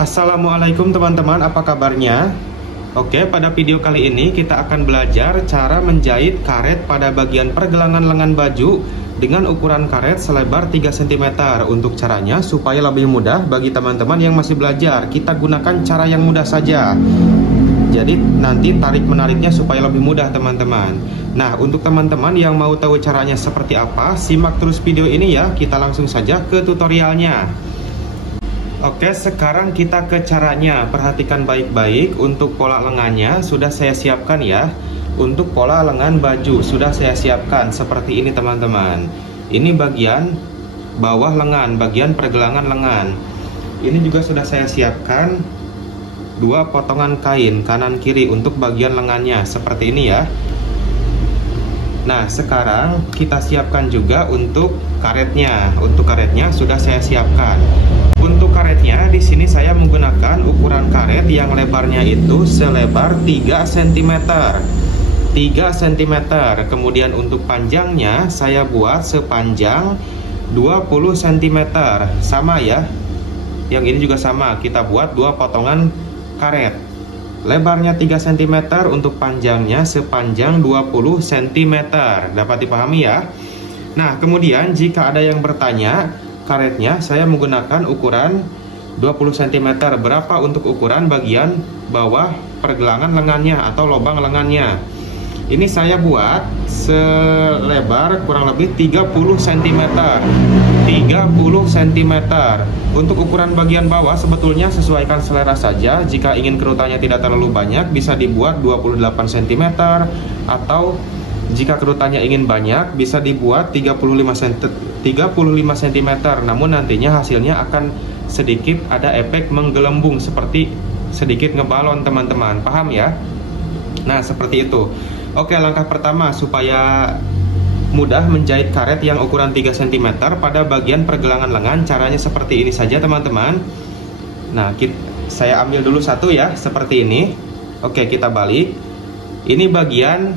Assalamualaikum teman-teman, apa kabarnya? Oke, pada video kali ini kita akan belajar cara menjahit karet pada bagian pergelangan lengan baju dengan ukuran karet selebar 3 cm. Untuk caranya supaya lebih mudah bagi teman-teman yang masih belajar, kita gunakan cara yang mudah saja. Jadi nanti tarik-menariknya supaya lebih mudah teman-teman. Nah, untuk teman-teman yang mau tahu caranya seperti apa, simak terus video ini ya. Kita langsung saja ke tutorialnya. Oke, sekarang kita ke caranya. Perhatikan baik-baik. Untuk pola lengannya sudah saya siapkan ya. Untuk pola lengan baju sudah saya siapkan seperti ini teman-teman. Ini bagian bawah lengan, bagian pergelangan lengan. Ini juga sudah saya siapkan 2 potongan kain kanan kiri untuk bagian lengannya seperti ini ya. Nah, sekarang kita siapkan juga untuk karetnya. Untuk karetnya sudah saya siapkan. Untuk karetnya di sini saya menggunakan ukuran karet yang lebarnya itu selebar 3 cm. 3 cm. Kemudian untuk panjangnya saya buat sepanjang 20 cm. Sama ya. Yang ini juga sama, kita buat 2 potongan karet. Lebarnya 3 cm, untuk panjangnya sepanjang 20 cm. Dapat dipahami ya? Nah, kemudian jika ada yang bertanya, karetnya saya menggunakan ukuran 20 cm. Berapa untuk ukuran bagian bawah pergelangan lengannya atau lubang lengannya? Ini saya buat selebar kurang lebih 30 cm. 30 cm. Untuk ukuran bagian bawah sebetulnya sesuaikan selera saja. Jika ingin kerutannya tidak terlalu banyak, bisa dibuat 28 cm, atau jika kerutannya ingin banyak bisa dibuat 35 cm. Namun nantinya hasilnya akan sedikit ada efek menggelembung, seperti sedikit ngebalon teman-teman. Paham ya? Nah, seperti itu. Oke, langkah pertama supaya mudah menjahit karet yang ukuran 3 cm pada bagian pergelangan lengan, caranya seperti ini saja teman-teman. Nah, saya ambil dulu satu ya, seperti ini. Oke, kita balik. Ini bagian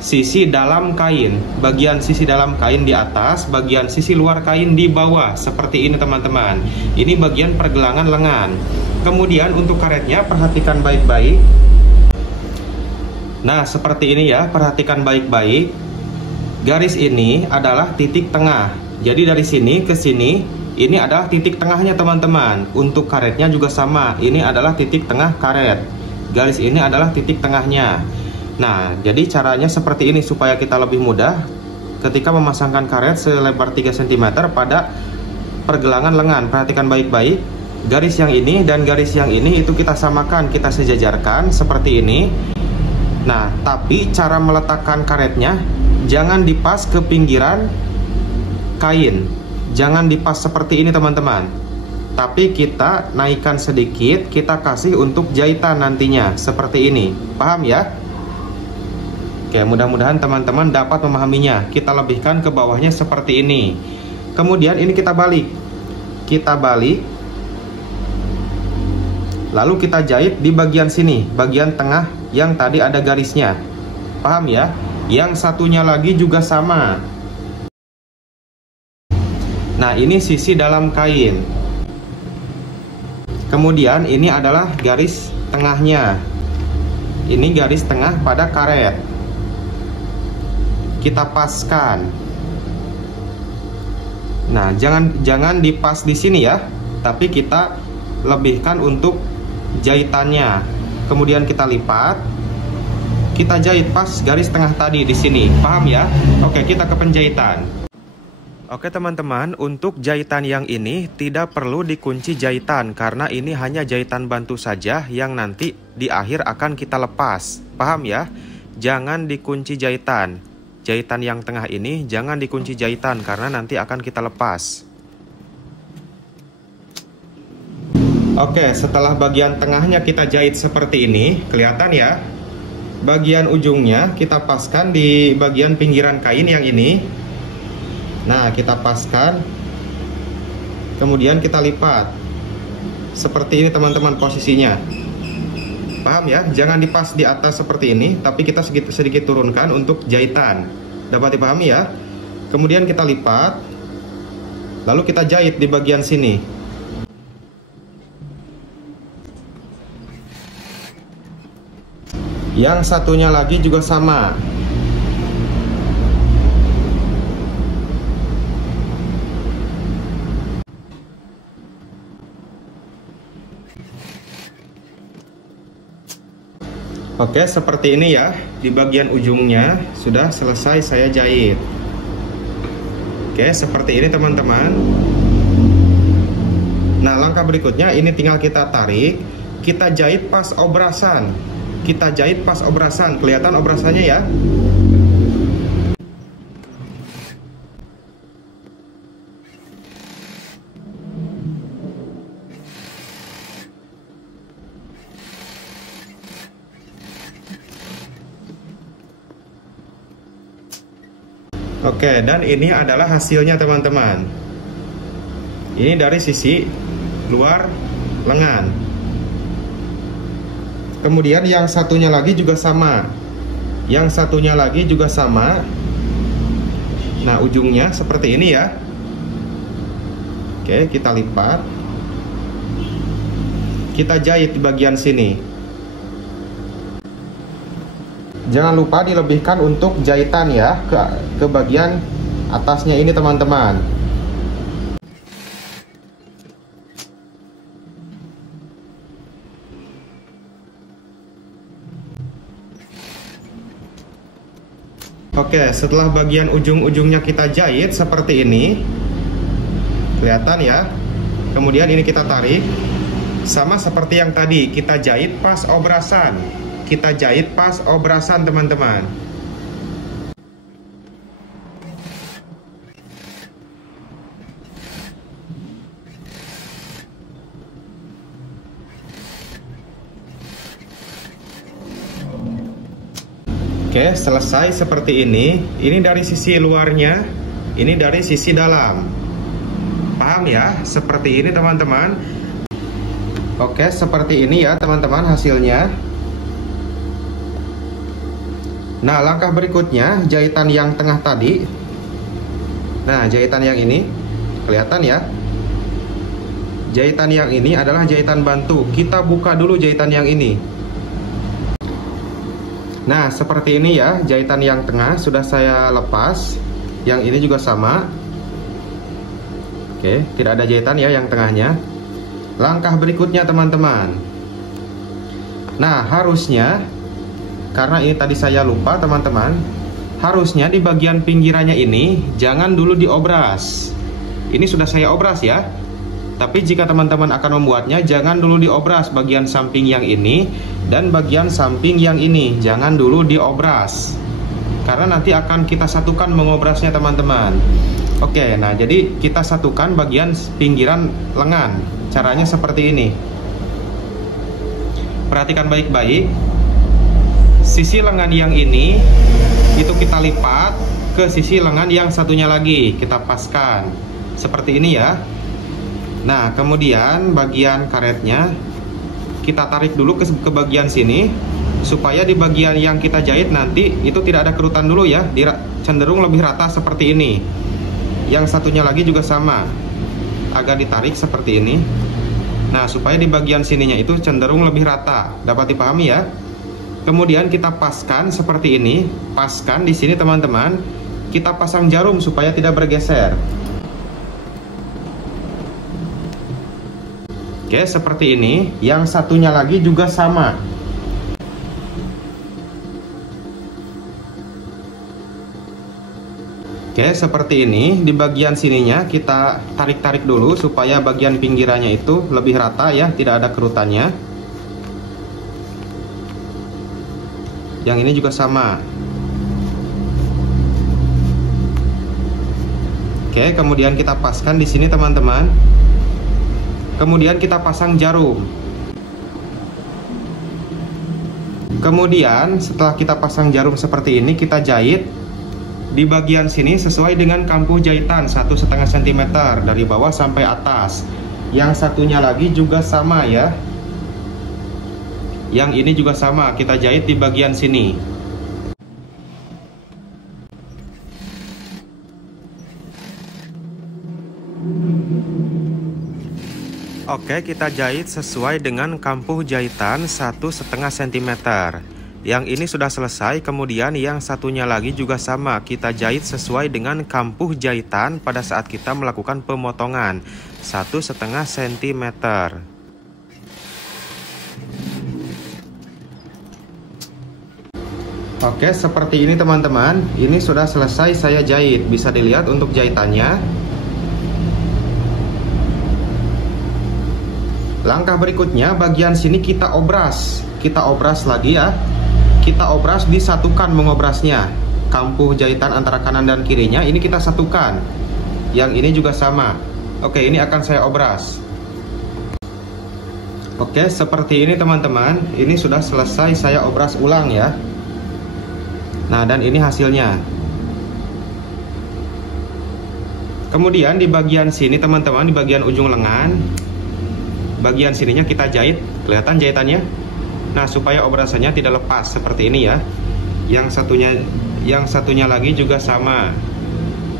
sisi dalam kain, bagian sisi dalam kain di atas, bagian sisi luar kain di bawah, seperti ini teman-teman. Ini bagian pergelangan lengan. Kemudian untuk karetnya perhatikan baik-baik. Nah, seperti ini ya, perhatikan baik-baik. Garis ini adalah titik tengah. Jadi dari sini ke sini, ini adalah titik tengahnya teman-teman. Untuk karetnya juga sama, ini adalah titik tengah karet. Garis ini adalah titik tengahnya. Nah, jadi caranya seperti ini supaya kita lebih mudah ketika memasangkan karet selebar 3 cm pada pergelangan lengan. Perhatikan baik-baik. Garis yang ini dan garis yang ini itu kita samakan, kita sejajarkan seperti ini. Nah, tapi cara meletakkan karetnya jangan dipas ke pinggiran kain. Jangan dipas seperti ini teman-teman. Tapi kita naikkan sedikit, kita kasih untuk jahitan nantinya seperti ini. Paham ya? Oke, mudah-mudahan teman-teman dapat memahaminya. Kita lebihkan ke bawahnya seperti ini. Kemudian ini kita balik. Kita balik. Lalu kita jahit di bagian sini, bagian tengah yang tadi ada garisnya. Paham ya? Yang satunya lagi juga sama. Nah, ini sisi dalam kain. Kemudian ini adalah garis tengahnya. Ini garis tengah pada karet. Kita paskan. Nah, jangan dipas di sini ya, tapi kita lebihkan untuk jahitannya. Kemudian kita lipat. Kita jahit pas garis tengah tadi di sini. Paham ya? Oke, kita ke penjahitan. Oke teman-teman, untuk jahitan yang ini tidak perlu dikunci jahitan karena ini hanya jahitan bantu saja yang nanti di akhir akan kita lepas. Paham ya? Jangan dikunci jahitan. Jahitan yang tengah ini jangan dikunci jahitan karena nanti akan kita lepas. Oke, setelah bagian tengahnya kita jahit seperti ini, kelihatan ya? Bagian ujungnya kita paskan di bagian pinggiran kain yang ini. Nah, kita paskan. Kemudian kita lipat. Seperti ini teman-teman posisinya. Paham ya? Jangan dipas di atas seperti ini, tapi kita sedikit turunkan untuk jahitan. Dapat dipahami ya? Kemudian kita lipat. Lalu kita jahit di bagian sini. Yang satunya lagi juga sama. Oke, seperti ini ya. Di bagian ujungnya sudah selesai saya jahit. Oke, seperti ini teman-teman. Nah, langkah berikutnya ini tinggal kita tarik, kita jahit pas obrasan. Kita jahit pas obrasan, kelihatan obrasannya ya. Oke, dan ini adalah hasilnya teman-teman. Ini dari sisi luar lengan. Kemudian yang satunya lagi juga sama. Yang satunya lagi juga sama. Nah, ujungnya seperti ini ya. Oke, kita lipat. Kita jahit di bagian sini. Jangan lupa dilebihkan untuk jahitan ya ke bagian atasnya ini teman-teman. Oke, setelah bagian ujung-ujungnya kita jahit seperti ini, kelihatan ya. Kemudian ini kita tarik, sama seperti yang tadi, kita jahit pas obrasan. Kita jahit pas obrasan teman-teman. Oke, selesai seperti ini. Ini dari sisi luarnya, ini dari sisi dalam. Paham ya? Seperti ini teman-teman. Oke, seperti ini ya teman-teman hasilnya. Nah, langkah berikutnya jahitan yang tengah tadi. Nah, jahitan yang ini kelihatan ya. Jahitan yang ini adalah jahitan bantu. Kita buka dulu jahitan yang ini. Nah, seperti ini ya, jahitan yang tengah sudah saya lepas. Yang ini juga sama. Oke, tidak ada jahitan ya yang tengahnya. Langkah berikutnya teman-teman. Nah, harusnya, karena ini tadi saya lupa teman-teman, harusnya di bagian pinggirannya ini jangan dulu diobras. Ini sudah saya obras ya. Tapi jika teman-teman akan membuatnya, jangan dulu diobras bagian samping yang ini dan bagian samping yang ini. Jangan dulu diobras, karena nanti akan kita satukan mengobrasnya teman-teman. Oke, nah jadi kita satukan bagian pinggiran lengan. Caranya seperti ini. Perhatikan baik-baik. Sisi lengan yang ini itu kita lipat ke sisi lengan yang satunya lagi, kita paskan seperti ini ya. Nah, kemudian bagian karetnya kita tarik dulu ke bagian sini, supaya di bagian yang kita jahit nanti itu tidak ada kerutan dulu ya, cenderung lebih rata seperti ini. Yang satunya lagi juga sama, agak ditarik seperti ini. Nah, supaya di bagian sininya itu cenderung lebih rata, dapat dipahami ya. Kemudian kita paskan seperti ini, paskan di sini teman-teman. Kita pasang jarum supaya tidak bergeser. Oke, seperti ini. Yang satunya lagi juga sama. Oke, seperti ini. Di bagian sininya kita tarik-tarik dulu supaya bagian pinggirannya itu lebih rata ya, tidak ada kerutannya. Yang ini juga sama. Oke, kemudian kita paskan di sini teman-teman. Kemudian kita pasang jarum. Kemudian setelah kita pasang jarum seperti ini, kita jahit di bagian sini sesuai dengan kampuh jahitan 1,5 cm dari bawah sampai atas. Yang satunya lagi juga sama ya. Yang ini juga sama, kita jahit di bagian sini. Oke, kita jahit sesuai dengan kampuh jahitan 1,5 cm. Yang ini sudah selesai, kemudian yang satunya lagi juga sama. Kita jahit sesuai dengan kampuh jahitan pada saat kita melakukan pemotongan, 1,5 cm. Oke, seperti ini teman-teman. Ini sudah selesai saya jahit. Bisa dilihat untuk jahitannya. Langkah berikutnya, bagian sini kita obras. Kita obras lagi ya. Kita obras, disatukan mengobrasnya. Kampuh jahitan antara kanan dan kirinya ini kita satukan. Yang ini juga sama. Oke, ini akan saya obras. Oke, seperti ini teman-teman. Ini sudah selesai saya obras ulang ya. Nah, dan ini hasilnya. Kemudian di bagian sini teman-teman, di bagian ujung lengan, bagian sininya kita jahit. Kelihatan jahitannya? Nah, supaya obrasannya tidak lepas seperti ini ya. Yang satunya lagi juga sama.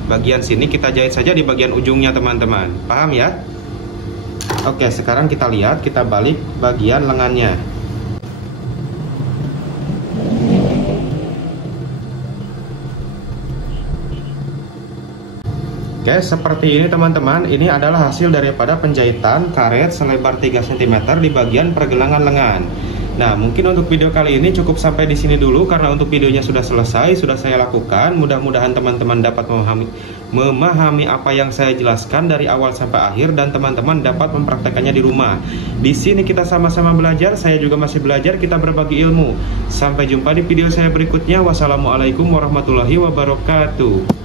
Bagian sini kita jahit saja di bagian ujungnya teman-teman. Paham ya? Oke, sekarang kita lihat, kita balik bagian lengannya. Oke, seperti ini teman-teman. Ini adalah hasil daripada penjahitan karet selebar 3 cm di bagian pergelangan lengan. Nah, mungkin untuk video kali ini cukup sampai di sini dulu, karena untuk videonya sudah selesai, sudah saya lakukan. Mudah-mudahan teman-teman dapat memahami apa yang saya jelaskan dari awal sampai akhir, dan teman-teman dapat mempraktekannya di rumah. Di sini kita sama-sama belajar, saya juga masih belajar, kita berbagi ilmu. Sampai jumpa di video saya berikutnya. Wassalamualaikum warahmatullahi wabarakatuh.